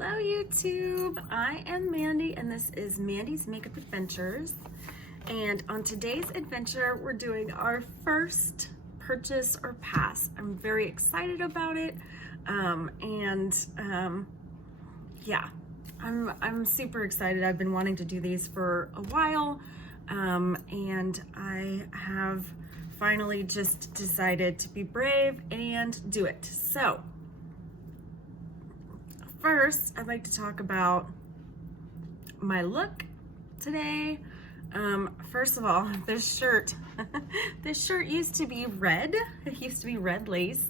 Hello YouTube, I am Mandy and this is Mandy's Makeup Adventures, and on today's adventure we're doing our first purchase or pass. I'm very excited about it yeah, I'm super excited. I've been wanting to do these for a while and I have finally just decided to be brave and do it. So first, I'd like to talk about my look today. First of all, this shirt, this shirt used to be red. It used to be red lace,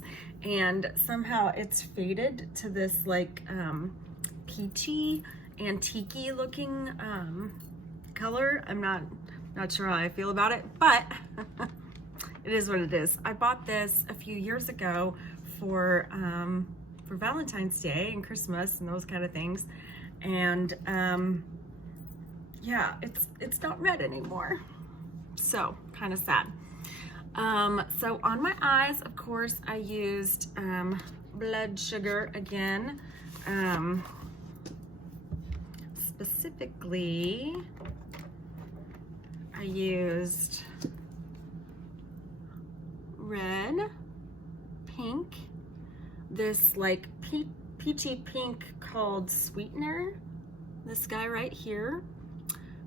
and somehow it's faded to this like peachy, antique-y looking color. I'm not sure how I feel about it, but it is what it is. I bought this a few years ago for Valentine's Day and Christmas and those kind of things, and yeah, it's not red anymore, so kind of sad. So on my eyes, of course, I used blood sugar again. Specifically, I used red, pink, this like peachy pink called Sweetener, this guy right here,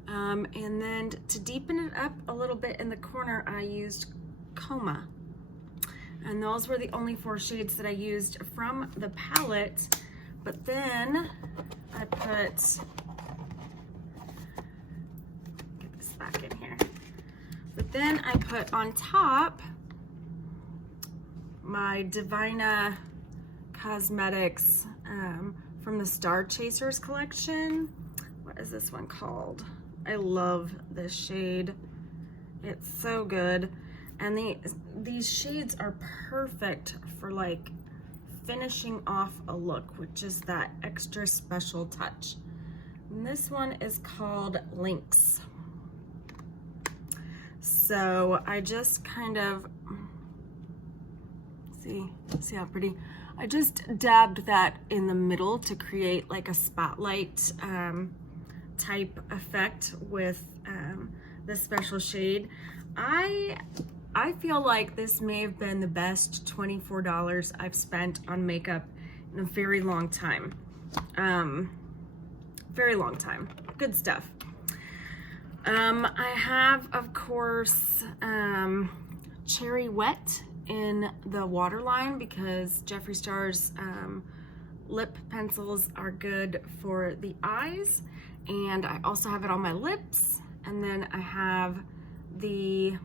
and then to deepen it up a little bit in the corner I used Coma, and those were the only 4 shades that I used from the palette. But then I put, get this back in here, but then I put on top my Divine Cosmetics from the Star Chasers collection. What is this one called? I love this shade. It's so good. And these shades are perfect for like finishing off a look with just that extra special touch. And this one is called Lynx. So I just kind of, see how pretty? I just dabbed that in the middle to create like a spotlight type effect with this special shade. I feel like this may have been the best $24 I've spent on makeup in a very long time. Very long time. Good stuff. I have, of course, Cherry Wet in the waterline because Jeffree Star's lip pencils are good for the eyes, and I also have it on my lips. And then I have the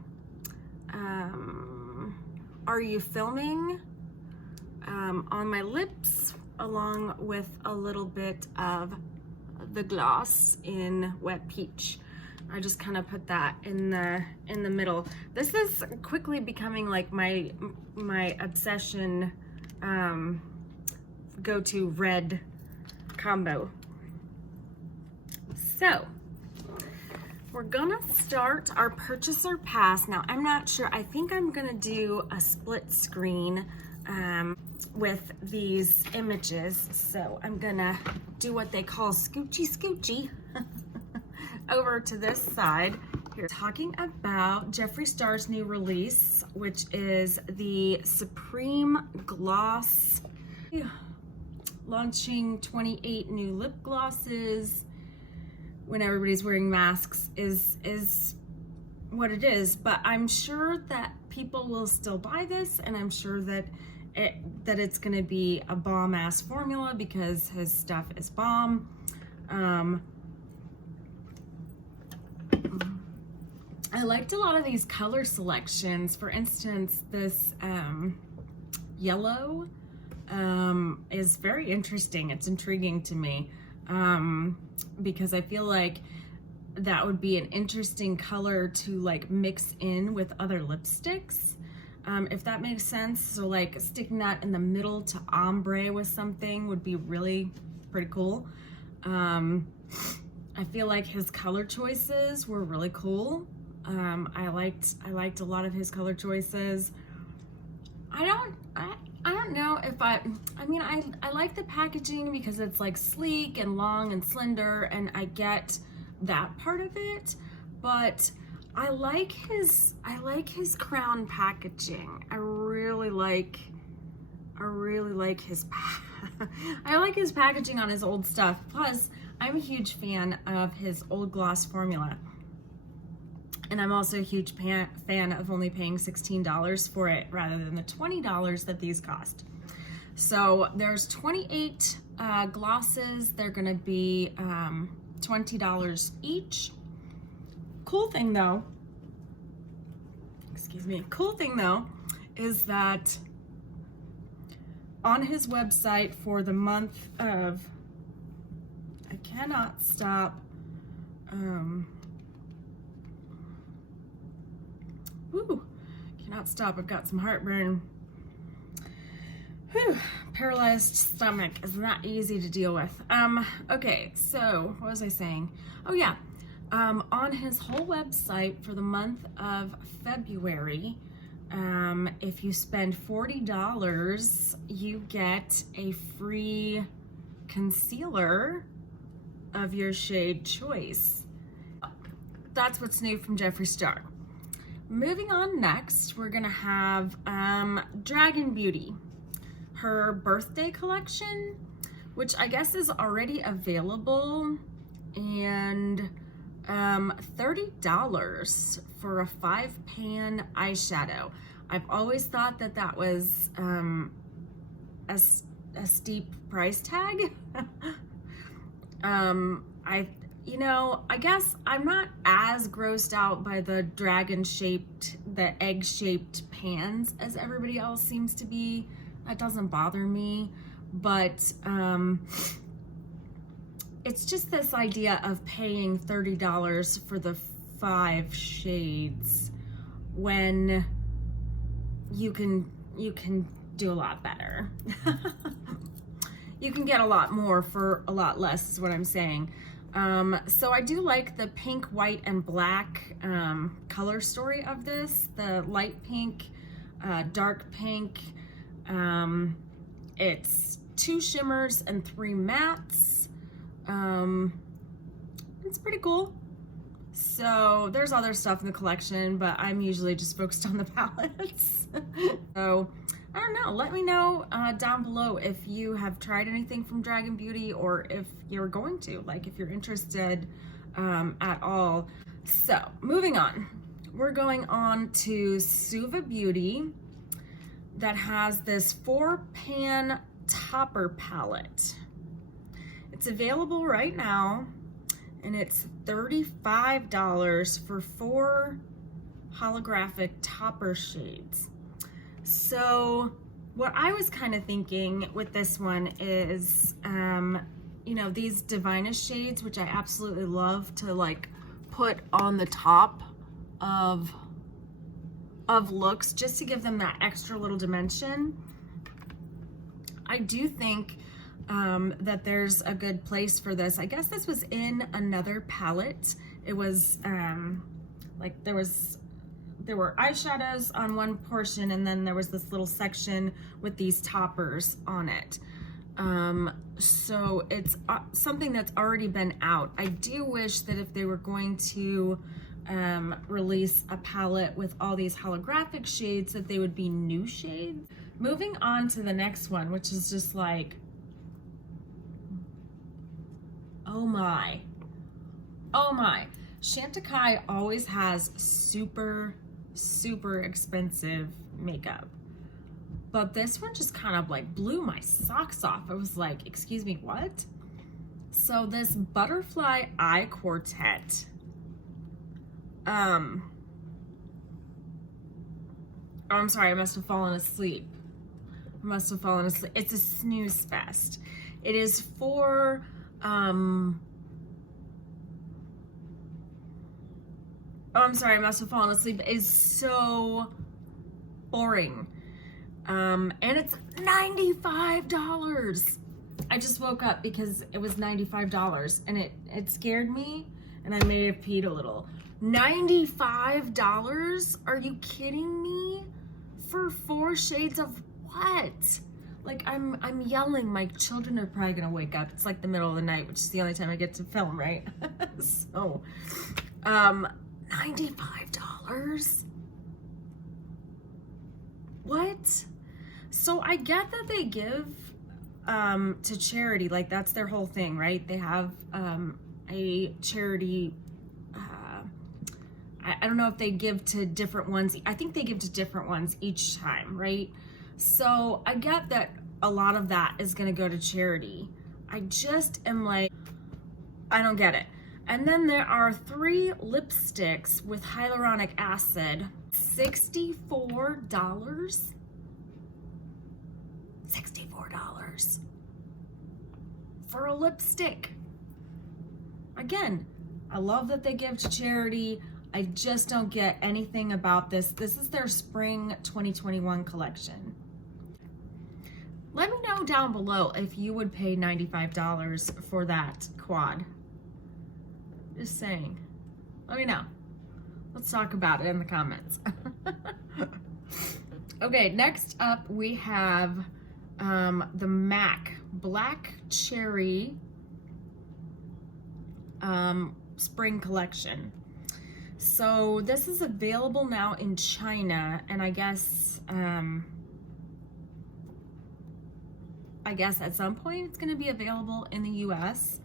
Are You Filming on my lips, along with a little bit of the gloss in Wet Peach. I just kind of put that in the middle. This is quickly becoming like my obsession go-to red combo. So we're gonna start our purchaser pass. Now I'm not sure, I think I'm gonna do a split screen with these images. So I'm gonna do what they call scoochie over to this side here, talking about Jeffree Star's new release, which is the Supreme Gloss, launching 28 new lip glosses when everybody's wearing masks is what it is. But I'm sure that people will still buy this, and I'm sure that it's gonna be a bomb ass formula because his stuff is bomb. I liked a lot of these color selections. For instance, this yellow is very interesting. It's intriguing to me because I feel like that would be an interesting color to like mix in with other lipsticks, if that makes sense. So like sticking that in the middle to ombre with something would be really pretty cool. I feel like his color choices were really cool. I liked a lot of his color choices. I I don't know if I mean, I like the packaging because it's like sleek and long and slender, and I get that part of it, but I like his crown packaging. I really like his I like his packaging on his old stuff. Plus, I'm a huge fan of his old gloss formula. And I'm also a huge fan of only paying $16 for it rather than the $20 that these cost. So there's 28 glosses. They're gonna be $20 each. Cool thing though is that on his website for the month of, I cannot stop, cannot stop, I've got some heartburn. Whew, paralyzed stomach is not easy to deal with. Okay, so what was I saying? Oh yeah, on his whole website for the month of February, if you spend $40, you get a free concealer of your shade choice. That's what's new from Jeffree Star. Moving on next, we're gonna have Dragon Beauty, her birthday collection, which I guess is already available, and $30 for a 5-pan eyeshadow. I've always thought that that was a steep price tag. I guess I'm not as grossed out by the the egg-shaped pans as everybody else seems to be. That doesn't bother me, but it's just this idea of paying $30 for the 5 shades when you can do a lot better. You can get a lot more for a lot less is what I'm saying. So I do like the pink, white, and black color story of this. The light pink, dark pink. It's 2 shimmers and 3 mattes. It's pretty cool. So there's other stuff in the collection, but I'm usually just focused on the palettes. So I don't know, let me know down below if you have tried anything from Dragon Beauty, or if you're going to, like if you're interested at all. So moving on, we're going on to Suva Beauty that has this 4-pan topper palette. It's available right now, and it's $35 for 4 holographic topper shades. So what I was kind of thinking with this one is, these Divinest shades, which I absolutely love to like put on the top of looks just to give them that extra little dimension. I do think that there's a good place for this. I guess this was in another palette. It was there were eyeshadows on one portion, and then there was this little section with these toppers on it. So it's something that's already been out. I do wish that if they were going to release a palette with all these holographic shades, that they would be new shades. Moving on to the next one, which is just like, oh my. Chanticaille always has super expensive makeup, but this one just kind of like blew my socks off. I was like, excuse me, what? So this Butterfly Eye Quartet, oh, I'm sorry, I must have fallen asleep. It's a snooze fest. It is for oh, I'm sorry, I must have fallen asleep. It's so boring. And it's $95. I just woke up because it was $95, and it scared me, and I may have peed a little. $95? Are you kidding me? For 4 shades of what? what? Like, I'm yelling. My children are probably gonna wake up. It's like the middle of the night, which is the only time I get to film, right? So, $95? What? So I get that they give to charity, like that's their whole thing, right? They have a charity. I don't know if they give to different ones. I think they give to different ones each time, right? So I get that a lot of that is gonna go to charity. I just am like, I don't get it. And then there are 3 lipsticks with hyaluronic acid, $64. $64 for a lipstick. Again, I love that they give to charity. I just don't get anything about this. This is their spring 2021 collection. Let me know down below if you would pay $95 for that quad. Just saying. Let me know. Let's talk about it in the comments. Okay, next up we have the MAC Black Cherry spring collection. So this is available now in China, and I guess at some point it's going to be available in the US.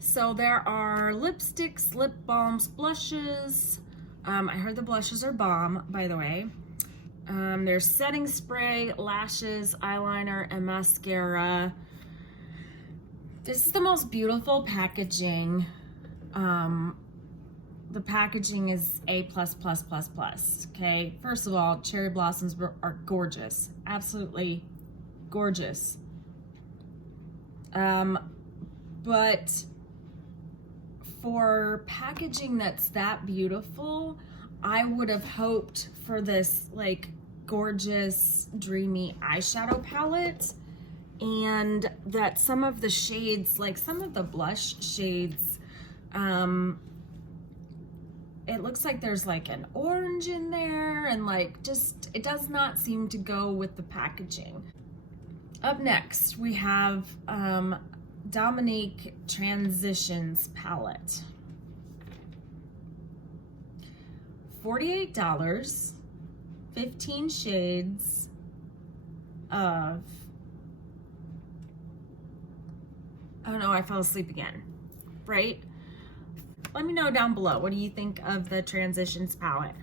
So there are lipsticks, lip balms, blushes. I heard the blushes are bomb, by the way. There's setting spray, lashes, eyeliner, and mascara. This is the most beautiful packaging. The packaging is A++++. Okay, first of all, cherry blossoms are gorgeous, absolutely gorgeous. But for packaging that's that beautiful, I would have hoped for this like gorgeous, dreamy eyeshadow palette, and that some of the shades, like some of the blush shades, it looks like there's like an orange in there, and like just, it does not seem to go with the packaging. Up next, we have Dominique Transitions palette. $48, 15 shades of, oh no, I fell asleep again, right? Let me know down below, what do you think of the Transitions palette?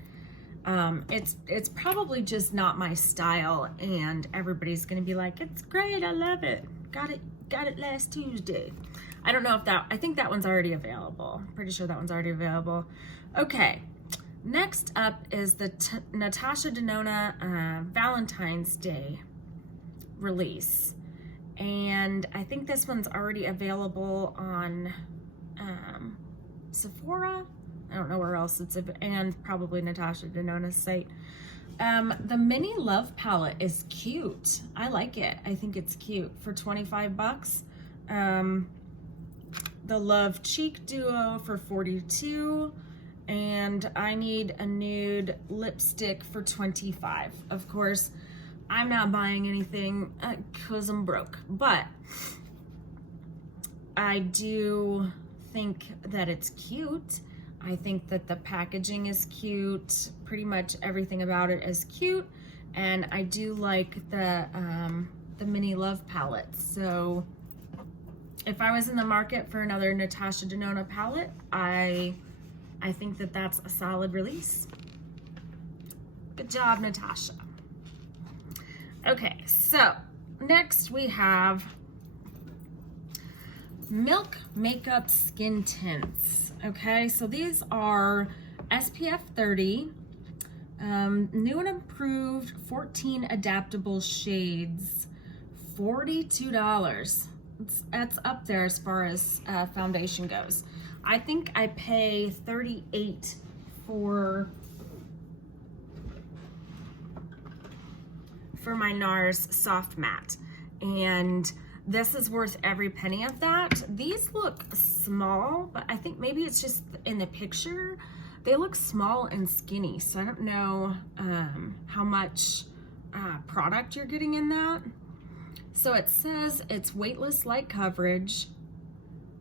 It's probably just not my style, and everybody's gonna be like, it's great, I love it. Got it last Tuesday. I don't know if that, I think that one's already available. Pretty sure that one's already available. Okay, next up is the Natasha Denona Valentine's Day release. And I think this one's already available on Sephora. I don't know where else it's, and probably Natasha Denona's site. The mini love palette is cute. I like it. I think it's cute for 25 bucks. The Love Cheek Duo for 42, and I Need a Nude lipstick for 25. Of course, I'm not buying anything because I'm broke, but I do think that it's cute. I think that the packaging is cute. Pretty much everything about it is cute, and I do like the mini love palette. So if I was in the market for another Natasha Denona palette, I think that that's a solid release. Good job, Natasha. Okay, so next we have Milk Makeup Skin Tints. Okay, so these are SPF 30, new and improved 14 adaptable shades, $42. That's up there as far as foundation goes. I think I pay $38 for my NARS Soft Matte, and this is worth every penny of that. These look small, but I think maybe it's just in the picture. They look small and skinny, so I don't know how much product you're getting in that. So it says it's weightless light coverage,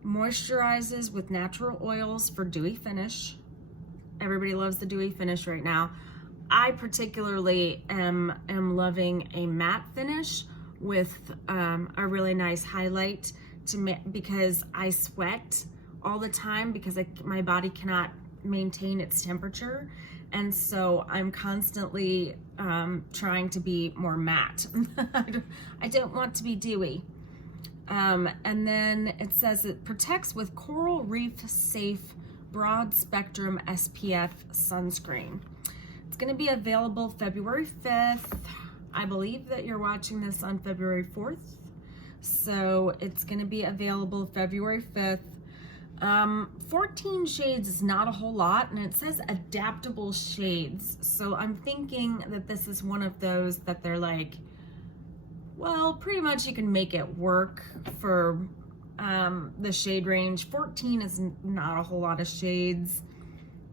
moisturizes with natural oils for dewy finish. Everybody loves the dewy finish right now. I particularly am loving a matte finish with a really nice highlight because I sweat all the time because my body cannot maintain its temperature, and so I'm constantly trying to be more matte. I don't want to be dewy. And then it says it protects with coral reef safe broad spectrum SPF sunscreen. It's going to be available February 5th. I believe that you're watching this on February 4th. So it's going to be available February 5th. 14 shades is not a whole lot, and it says adaptable shades. So I'm thinking that this is one of those that they're like, well, pretty much you can make it work for the shade range. 14 is not a whole lot of shades.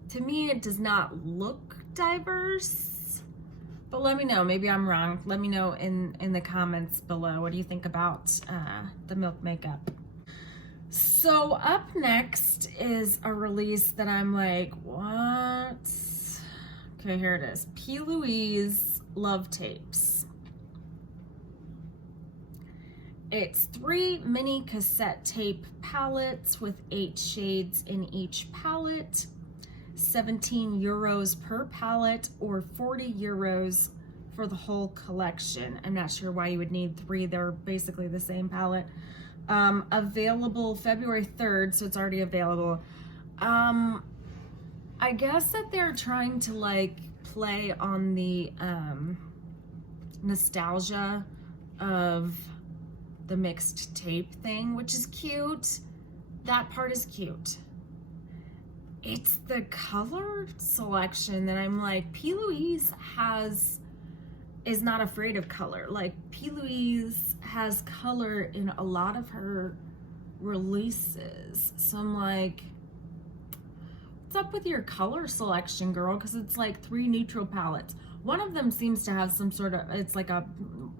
To me, it does not look diverse, but let me know. Maybe I'm wrong. Let me know in the comments below. What do you think about the Milk Makeup? So up next is a release that I'm like, what? Okay, here it is. P. Louise Love Tapes. It's 3 mini cassette tape palettes with 8 shades in each palette. 17 euros per palette, or 40 euros for the whole collection. I'm not sure why you would need 3. They're basically the same palette. Available February 3rd, so it's already available. I guess that they're trying to like play on the nostalgia of the mixed tape thing, which is cute. That part is cute. It's the color selection that I'm like, P. Louise is not afraid of color. Like, P. Louise has color in a lot of her releases. So I'm like, what's up with your color selection, girl? Because it's like 3 neutral palettes. One of them seems to have some sort of, it's like a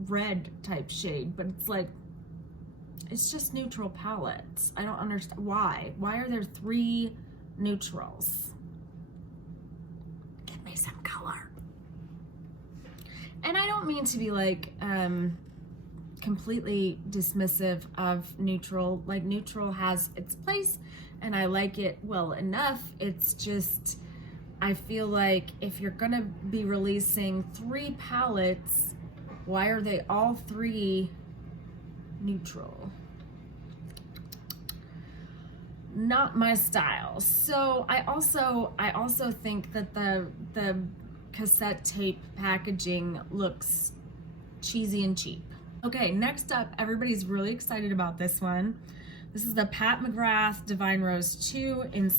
red type shade, but it's like, it's just neutral palettes. I don't understand why. Why are there 3 neutrals? Give me some color. And I don't mean to be like completely dismissive of neutral. Like, neutral has its place and I like it well enough. It's just, I feel like if you're gonna be releasing 3 palettes, why are they all 3 neutral? Not my style. So I also think that the cassette tape packaging looks cheesy and cheap. Okay, next up, everybody's really excited about this one. This is the Pat McGrath Divine Rose II in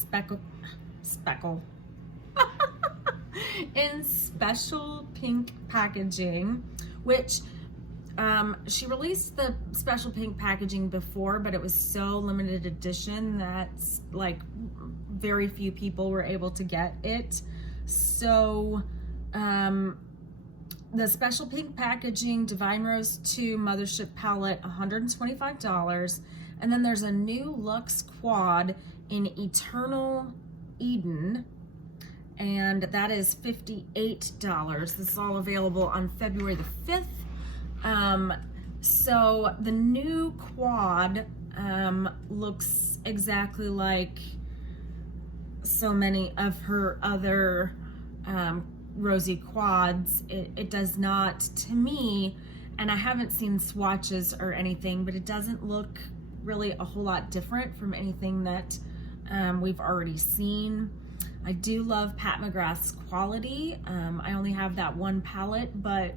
in special pink packaging, which she released the special pink packaging before, but it was so limited edition that like very few people were able to get it. So the special pink packaging Divine Rose 2 Mothership palette, $125. And then there's a new Luxe Quad in Eternal Eden, and that is $58. This is all available on February the 5th. So the new quad looks exactly like so many of her other rosy quads. It does not, to me, and I haven't seen swatches or anything, but it doesn't look really a whole lot different from anything that we've already seen. I do love Pat McGrath's quality. I only have that one palette, but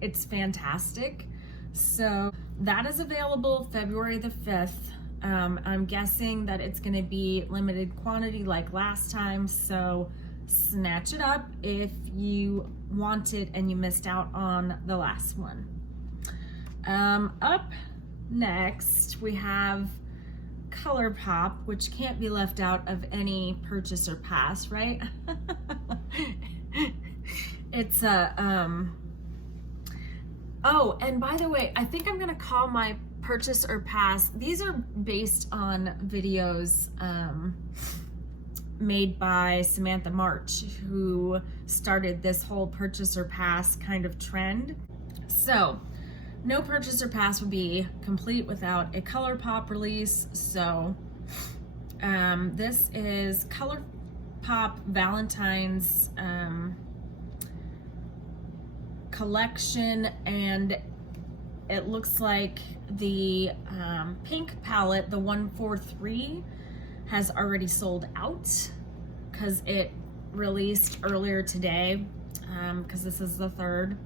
it's fantastic. So that is available February the 5th. I'm guessing that it's going to be limited quantity like last time, so snatch it up if you want it and you missed out on the last one. Up next, we have Colourpop, which can't be left out of any purchase or pass, right? It's a Oh, and by the way, I think I'm gonna call my purchase or pass. These are based on videos made by Samantha March, who started this whole purchase or pass kind of trend. So, no purchase or pass would be complete without a Colourpop release. So, this is Colourpop Valentines collection, and it looks like the pink palette, the 143, has already sold out because it released earlier today, because this is the 3rd.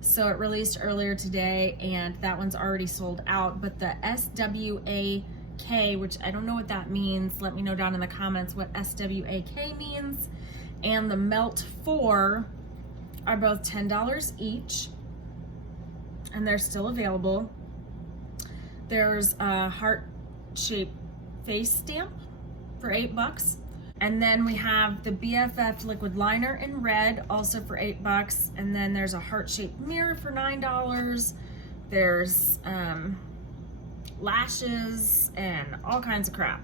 So it released earlier today, and that one's already sold out. But the SWAK, which I don't know what that means, let me know down in the comments what SWAK means, and the Melt 4 are both $10 each, and they're still available. There's a heart-shaped face stamp for $8. And then we have the BFF liquid liner in red, also for $8. And then there's a heart-shaped mirror for $9. There's lashes and all kinds of crap.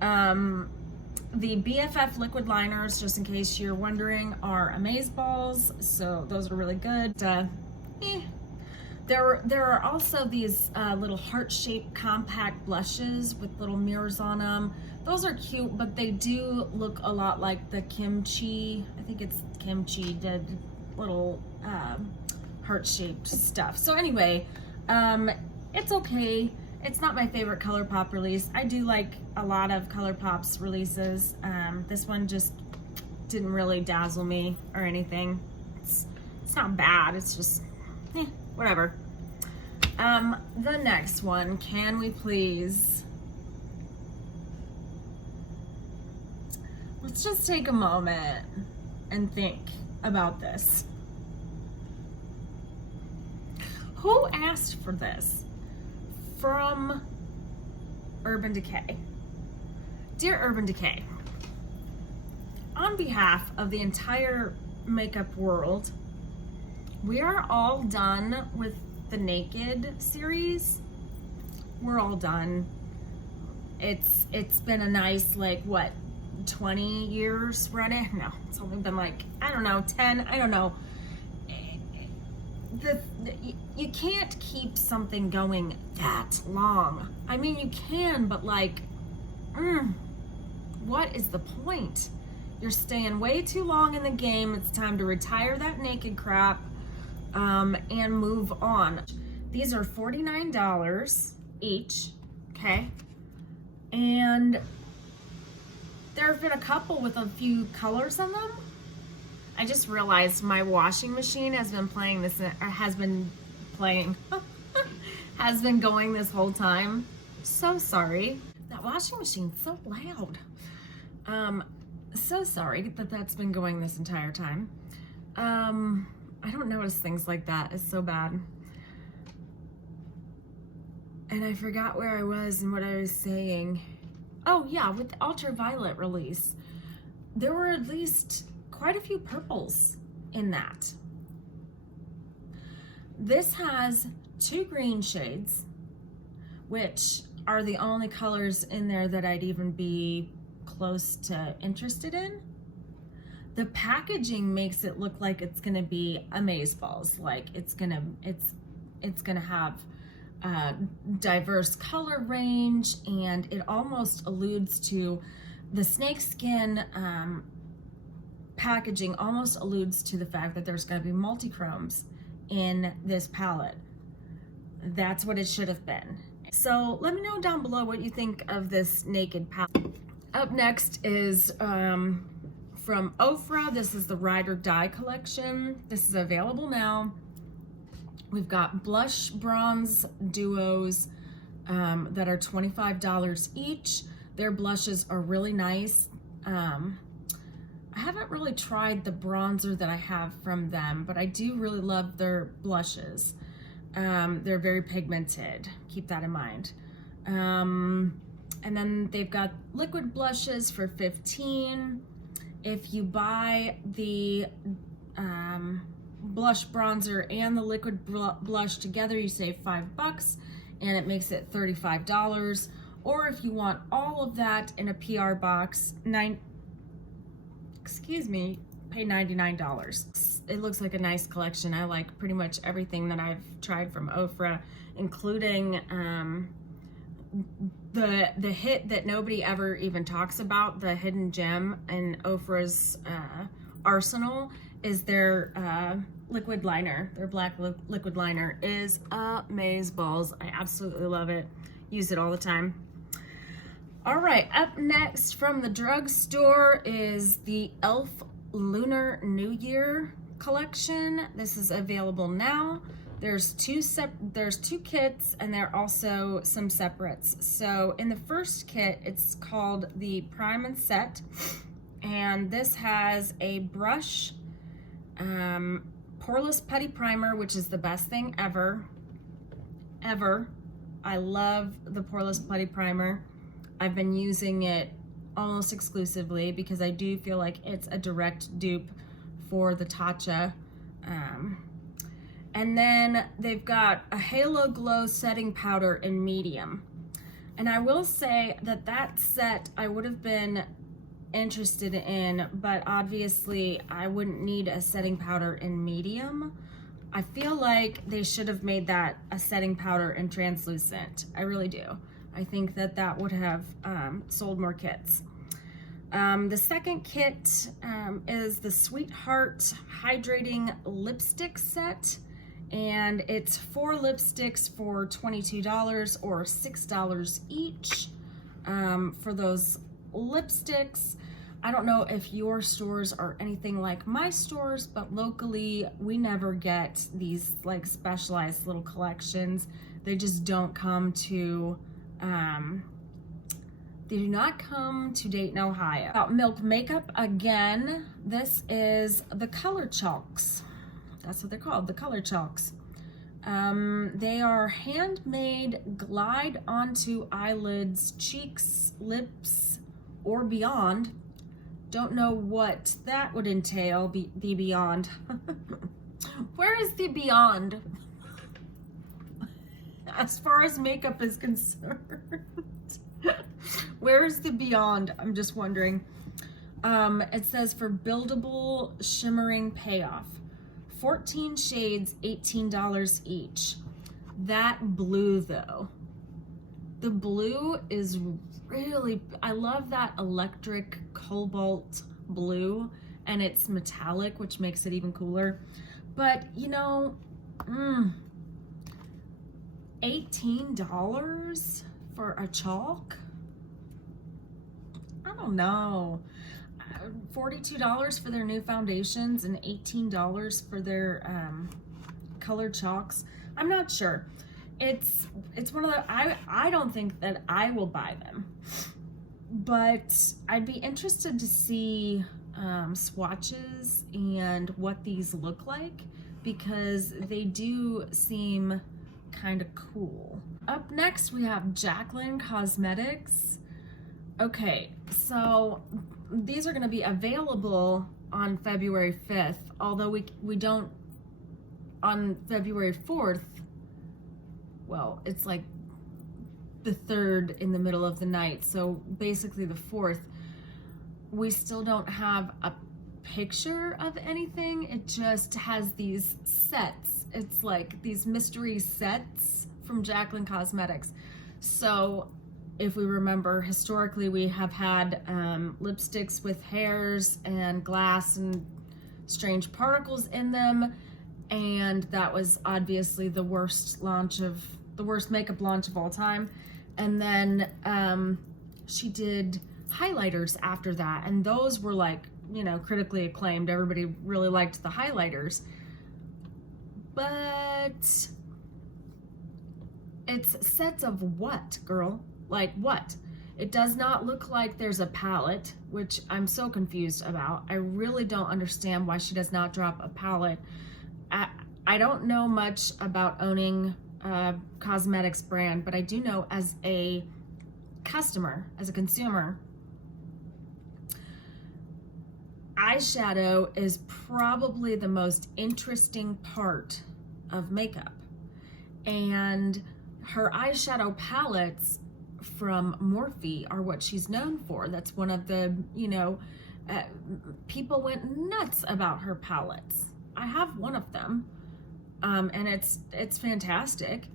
The BFF liquid liners, just in case you're wondering, are amazeballs, so those are really good. There are also these little heart-shaped compact blushes with little mirrors on them. Those are cute, but they do look a lot like the Kimchi. I think it's Kimchi did little heart-shaped stuff. So anyway, it's okay. It's not my favorite Colourpop release. I do like a lot of Colourpop's releases. This one just didn't really dazzle me or anything. It's not bad. It's just, whatever. The next one, can we please? Let's just take a moment and think about this. Who asked for this? From Urban Decay. Dear Urban Decay, on behalf of the entire makeup world, we are all done with the Naked series. We're all done. It's been a nice, like, what, 20 years running? No, it's only been like, I don't know, 10, I don't know. You can't keep something going that long. I mean, you can, but like, what is the point? You're staying way too long in the game. It's time to retire that Naked crap and move on. These are $49 each, okay? And there have been a couple with a few colors in them. I just realized my washing machine has been playing this, or has been going this whole time. So sorry. That washing machine's so loud. So sorry that that's been going this entire time. I don't notice things like that. It's so bad. And I forgot where I was and what I was saying. Oh yeah, with the Ultraviolet release, there were at least quite a few purples in that. This has 2 green shades, which are the only colors in there that I'd even be close to interested in. The packaging makes it look like it's gonna be amazeballs, like it's gonna have a diverse color range, and it almost alludes to the snakeskin packaging, almost alludes to the fact that there's going to be multi-chromes in this palette. That's what it should have been. So let me know down below what you think of this Naked palette. Up next is from Ofra. This is the Ride or Die collection. This is available now. We've got blush bronze duos that are $25 each. Their blushes are really nice. I haven't really tried the bronzer that I have from them, but I do really love their blushes. They're very pigmented, keep that in mind. And then they've got liquid blushes for $15. If you buy the blush bronzer and the liquid blush together, you save $5 and it makes it $35. Or if you want all of that in a PR box, pay $99. It looks like a nice collection. I like pretty much everything that I've tried from Ofra, including the hit that nobody ever even talks about, the hidden gem in Ofra's arsenal, is their liquid liner. Their black liquid liner is amazeballs. I absolutely love it. Use it all the time. All right, up next from the drugstore is the e.l.f. Lunar New Year collection. This is available now. There's two kits, and there are also some separates. So in the first kit, it's called the Prime and Set, and this has a brush, poreless putty primer, which is the best thing ever. I love the poreless putty primer. I've been using it almost exclusively because I do feel like it's a direct dupe for the Tatcha. And then they've got a Halo Glow setting powder in medium. And I will say that that set I would have been interested in, but obviously I wouldn't need a setting powder in medium. I feel like they should have made that a setting powder in translucent. I really do. I think that that would have sold more kits. The second kit is the Sweetheart Hydrating Lipstick Set, and it's 4 lipsticks for $22 or $6 each for those lipsticks. I don't know if your stores are anything like my stores, but locally we never get these like specialized little collections. They just don't come to they do not come to Dayton, Ohio. About Milk Makeup again, this is the Color Chalks. That's what they're called, the Color Chalks. They are handmade glide onto eyelids, cheeks, lips, or beyond. Don't know what that would entail, the beyond. Where is the beyond? As far as makeup is concerned. Where is the beyond? I'm just wondering. It says for buildable shimmering payoff. 14 shades, $18 each. That blue though. The blue is really, I love that electric cobalt blue, and it's metallic, which makes it even cooler. But you know, $18 for a chalk? I don't know. $42 for their new foundations and $18 for their color chalks. I'm not sure. It's one of the, I don't think that I will buy them, but I'd be interested to see swatches and what these look like, because they do seem kind of cool. Up next we have Jacklyn Cosmetics. Okay, so these are going to be available on February 5th, although we don't on February 4th. Well, it's like the 3rd in the middle of the night, so basically the 4th. We still don't have a picture of anything. It just has these sets. It's like these mystery sets from Jacklyn Cosmetics. So if we remember, historically we have had lipsticks with hairs and glass and strange particles in them, and that was obviously the worst makeup launch of all time. And then she did highlighters after that, and those were like, you know, critically acclaimed. Everybody really liked the highlighters, but it's sets of what, girl? Like what? It does not look like there's a palette, which I'm so confused about. I really don't understand why she does not drop a palette. I don't know much about owning a cosmetics brand, but I do know as a customer, as a consumer, eyeshadow is probably the most interesting part of makeup. And her eyeshadow palettes from Morphe are what she's known for. That's one of the, you know, people went nuts about her palettes. I have one of them, and it's fantastic.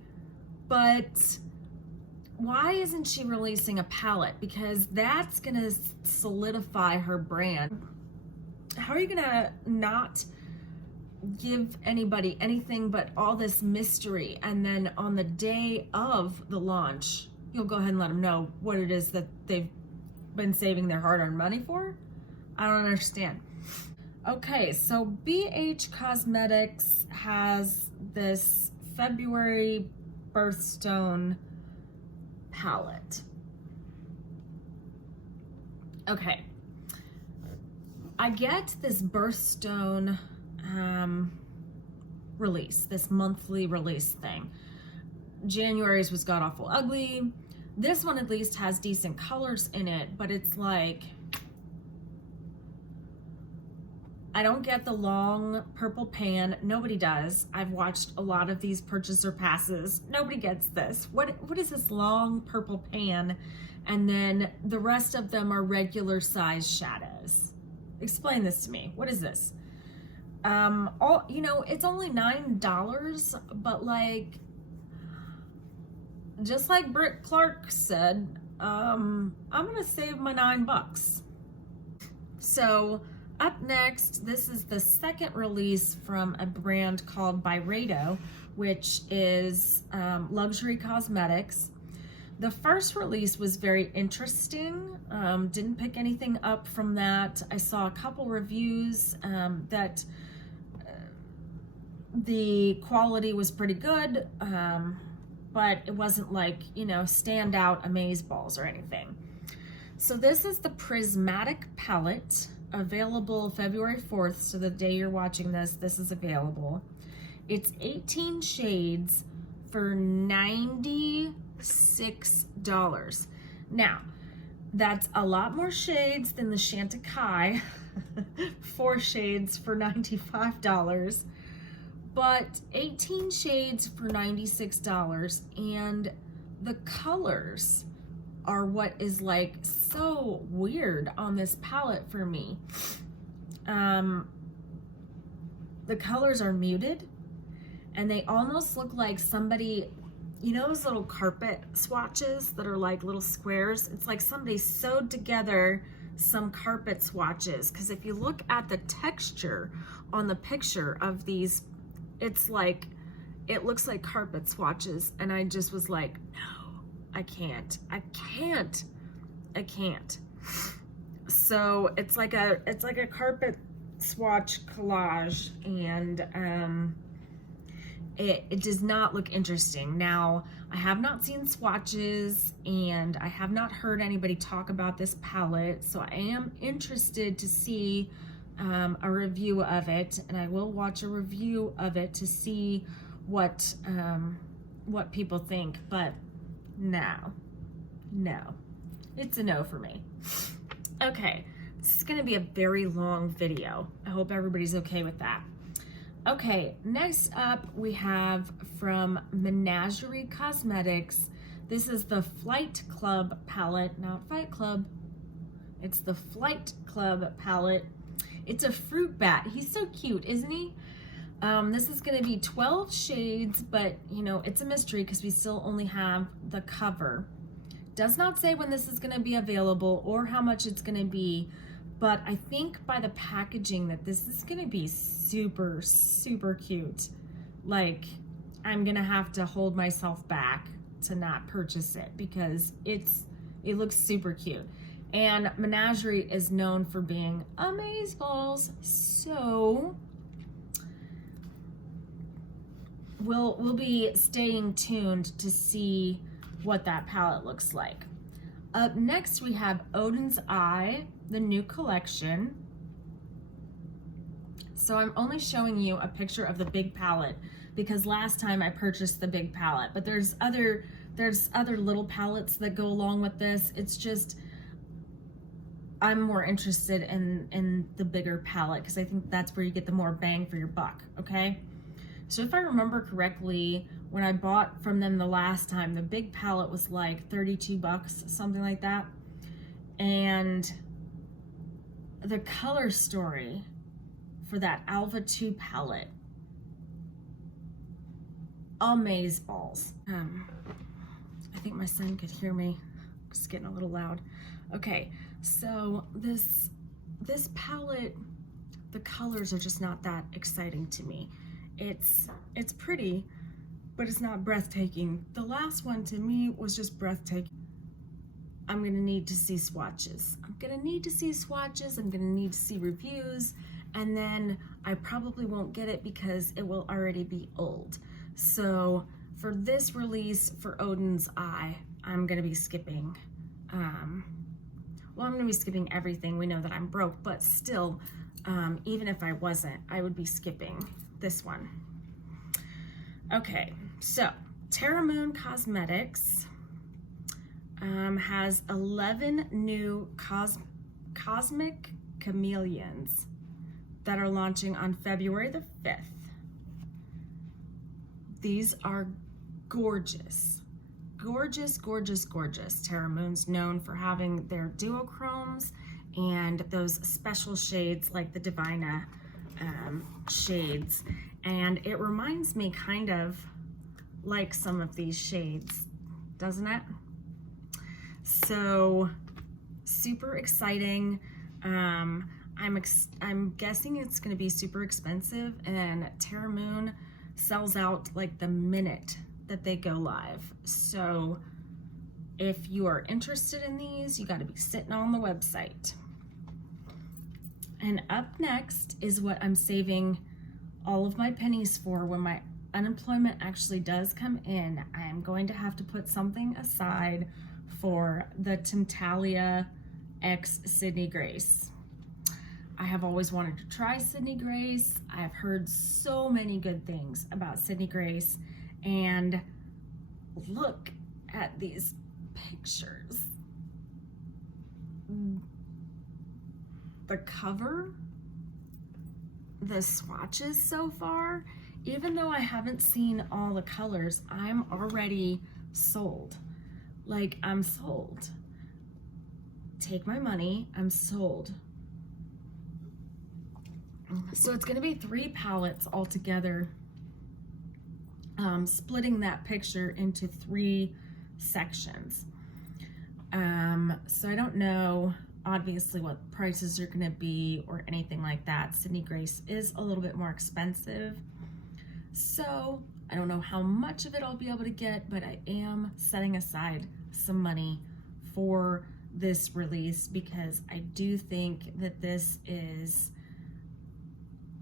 But why isn't she releasing a palette? Because that's gonna solidify her brand. How are you gonna not give anybody anything but all this mystery, and then on the day of the launch you'll go ahead and let them know what it is that they've been saving their hard-earned money for? I don't understand. Okay, so BH Cosmetics has this February Birthstone palette. Okay, I get this Birthstone release, this monthly release thing. January's was god awful ugly. This one at least has decent colors in it, but it's like, I don't get the long purple pan. Nobody does. I've watched a lot of these purchaser passes. Nobody gets this. What is this long purple pan? And then the rest of them are regular size shadows. Explain this to me. What is this? You know, it's only $9, but like, just like Britt Clark said, I'm gonna save my $9. So up next, this is the second release from a brand called Byredo, which is luxury cosmetics. The first release was very interesting. Didn't pick anything up from that. I saw a couple reviews that the quality was pretty good, but it wasn't like, you know, standout amazeballs or anything. So this is the Prismatic palette, available February 4th, so the day you're watching this, this is available. It's 18 shades for $96. Now, that's a lot more shades than the Chanticaille, 4 shades for $95, but 18 shades for $96, and the colors are what is like so weird on this palette for me. The colors are muted, and they almost look like somebody, you know those little carpet swatches that are like little squares? It's like somebody sewed together some carpet swatches, because if you look at the texture on the picture of these, it's like, it looks like carpet swatches, and I just was like, no, I can't. So it's like a carpet swatch collage, and it does not look interesting. Now, I have not seen swatches, and I have not heard anybody talk about this palette, so I am interested to see a review of it, and I will watch a review of it to see what people think. But no, it's a no for me. Okay, this is gonna be a very long video. I hope everybody's okay with that. Okay, next up we have from Menagerie Cosmetics. This is the Flight Club palette, not Fight Club. It's the Flight Club palette. It's a fruit bat. He's so cute, isn't he? This is gonna be 12 shades, but you know, it's a mystery because we still only have the cover. Does not say when this is gonna be available or how much it's gonna be, but I think by the packaging that this is gonna be super, super cute. Like, I'm gonna have to hold myself back to not purchase it because it looks super cute. And Menagerie is known for being amazeballs, so we'll be staying tuned to see what that palette looks like. Up next we have Odin's Eye, the new collection. So I'm only showing you a picture of the big palette because last time I purchased the big palette, but there's other little palettes that go along with this. It's just, I'm more interested in the bigger palette because I think that's where you get the more bang for your buck, okay? So if I remember correctly, when I bought from them the last time, the big palette was like 32 bucks, something like that. And the color story for that Alpha 2 palette, amazeballs. I think my son could hear me. It's getting a little loud. Okay, so this palette, the colors are just not that exciting to me. It's pretty, but it's not breathtaking. The last one to me was just breathtaking. I'm gonna need to see swatches. I'm gonna need to see reviews, and then I probably won't get it because it will already be old. So for this release for Odin's Eye, I'm gonna be skipping, well, I'm gonna be skipping everything. We know that I'm broke, but still, even if I wasn't, I would be skipping this one. Okay, so Dominique Cosmetics has 11 new Cosmic Chameleons that are launching on February the 5th. These are gorgeous. Gorgeous, gorgeous, gorgeous. Terramoon's known for having their duochromes and those special shades like the Divina shades. And it reminds me kind of like some of these shades, doesn't it? So super exciting. I'm guessing it's gonna be super expensive, and Terramoon sells out like the minute that they go live. So if you are interested in these, you got to be sitting on the website. And up next is what I'm saving all of my pennies for when my unemployment actually does come in. I am going to have to put something aside for the Tintalia X Sydney Grace. I have always wanted to try Sydney Grace. I've heard so many good things about Sydney Grace, and look at these pictures. The cover, the swatches so far, even though I haven't seen all the colors, I'm already sold. Like, I'm sold. Take my money, I'm sold. So it's gonna be 3 palettes altogether, splitting that picture into 3 sections. So I don't know, obviously, what prices are gonna be or anything like that. Sydney Grace is a little bit more expensive. So I don't know how much of it I'll be able to get, but I am setting aside some money for this release because I do think that this is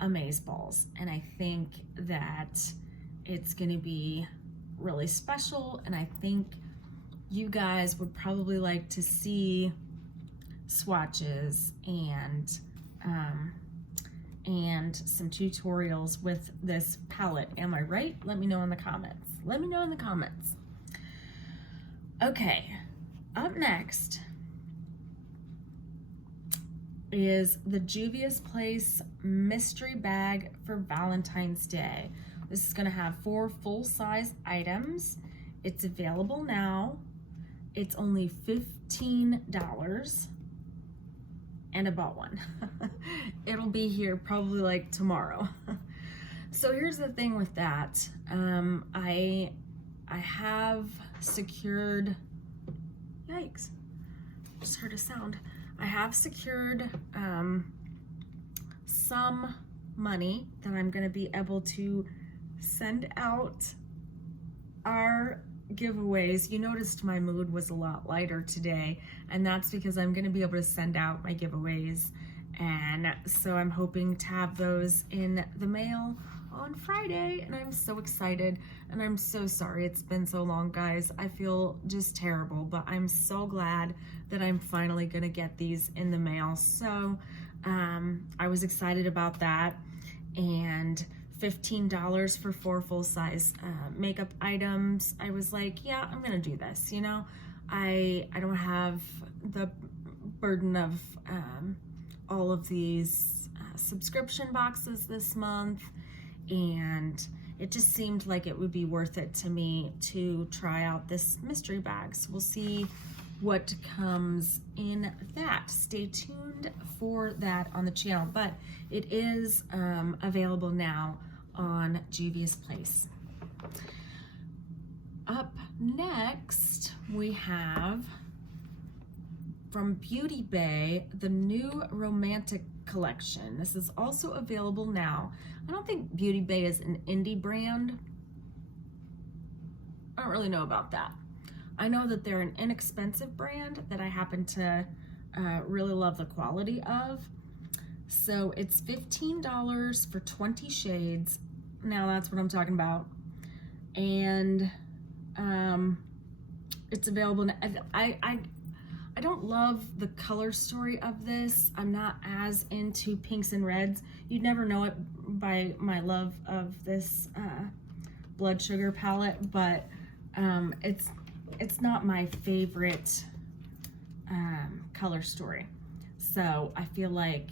amazeballs, and I think that it's gonna be really special, and I think you guys would probably like to see swatches and some tutorials with this palette. Am I right? Let me know in the comments. Let me know in the comments. Okay, up next is the Juvia's Place mystery bag for Valentine's Day. This is gonna have 4 full-size items. It's available now. It's only $15, and I bought one. It'll be here probably like tomorrow. So here's the thing with that. I have secured, yikes, just heard a sound. I have secured some money that I'm gonna be able to send out our giveaways. You noticed my mood was a lot lighter today, and that's because I'm gonna be able to send out my giveaways. And so I'm hoping to have those in the mail on Friday, and I'm so excited, and I'm so sorry it's been so long, guys. I feel just terrible, but I'm so glad that I'm finally gonna get these in the mail. So I was excited about that, and $15 for 4 full-size makeup items. I was like, yeah, I'm gonna do this, you know. I don't have the burden of all of these subscription boxes this month, and it just seemed like it would be worth it to me to try out this mystery bag. So we'll see what comes in that. Stay tuned for that on the channel, but it is available now on Juvia's Place. Up next, we have from Beauty Bay, the new Romantic collection. This is also available now. I don't think Beauty Bay is an indie brand. I don't really know about that. I know that they're an inexpensive brand that I happen to really love the quality of. So it's $15 for 20 shades. Now that's what I'm talking about. And it's available now. I don't love the color story of this. I'm not as into pinks and reds. You'd never know it by my love of this Blood Sugar palette, but it's not my favorite color story. So I feel like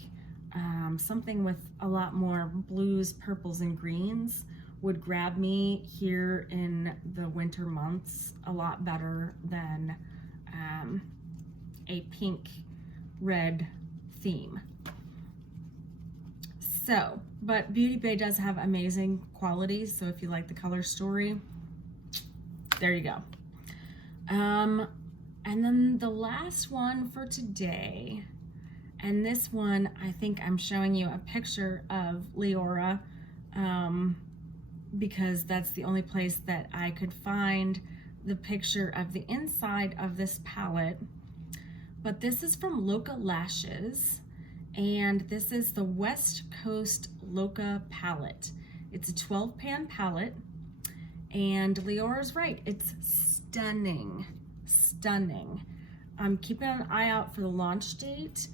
something with a lot more blues, purples, and greens would grab me here in the winter months a lot better than a pink red theme. So, but Beauty Bay does have amazing qualities, so if you like the color story, there you go. And then the last one for today, and this one I think I'm showing you a picture of Leorah, because that's the only place that I could find the picture of the inside of this palette. But this is from Loca Lashes, and this is the West Coast Loca palette. It's a 12-pan palette, and Leorah's right, it's stunning, stunning. I'm keeping an eye out for the launch date,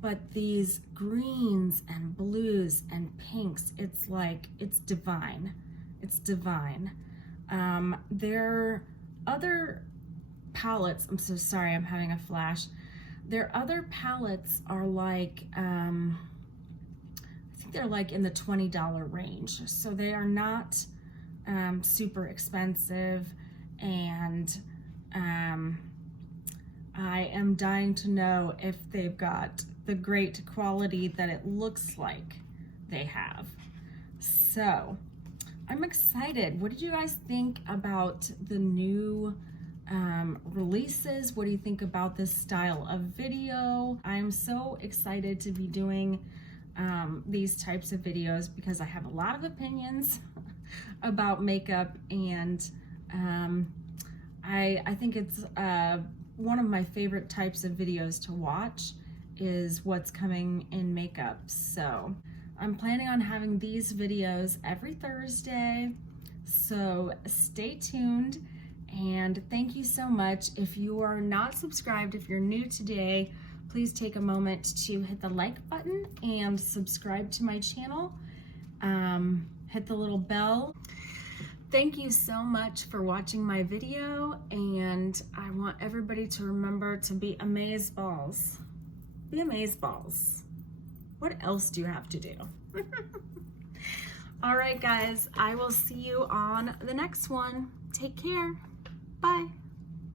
but these greens and blues and pinks, it's like, it's divine. It's divine. Their other palettes, I'm so sorry, I'm having a flash. Their other palettes are like, I think they're like in the $20 range. So they are not super expensive, and I am dying to know if they've got the great quality that it looks like they have. So I'm excited. What did you guys think about the new releases? What do you think about this style of video? I'm so excited to be doing these types of videos because I have a lot of opinions about makeup, and I think it's one of my favorite types of videos to watch is what's coming in makeup. So I'm planning on having these videos every Thursday, so stay tuned. And thank you so much. If you are not subscribed, if you're new today, please take a moment to hit the like button and subscribe to my channel. Hit the little bell. Thank you so much for watching my video, and I want everybody to remember to be amazeballs. Be amazeballs. What else do you have to do? All right, guys, I will see you on the next one. Take care. Bye.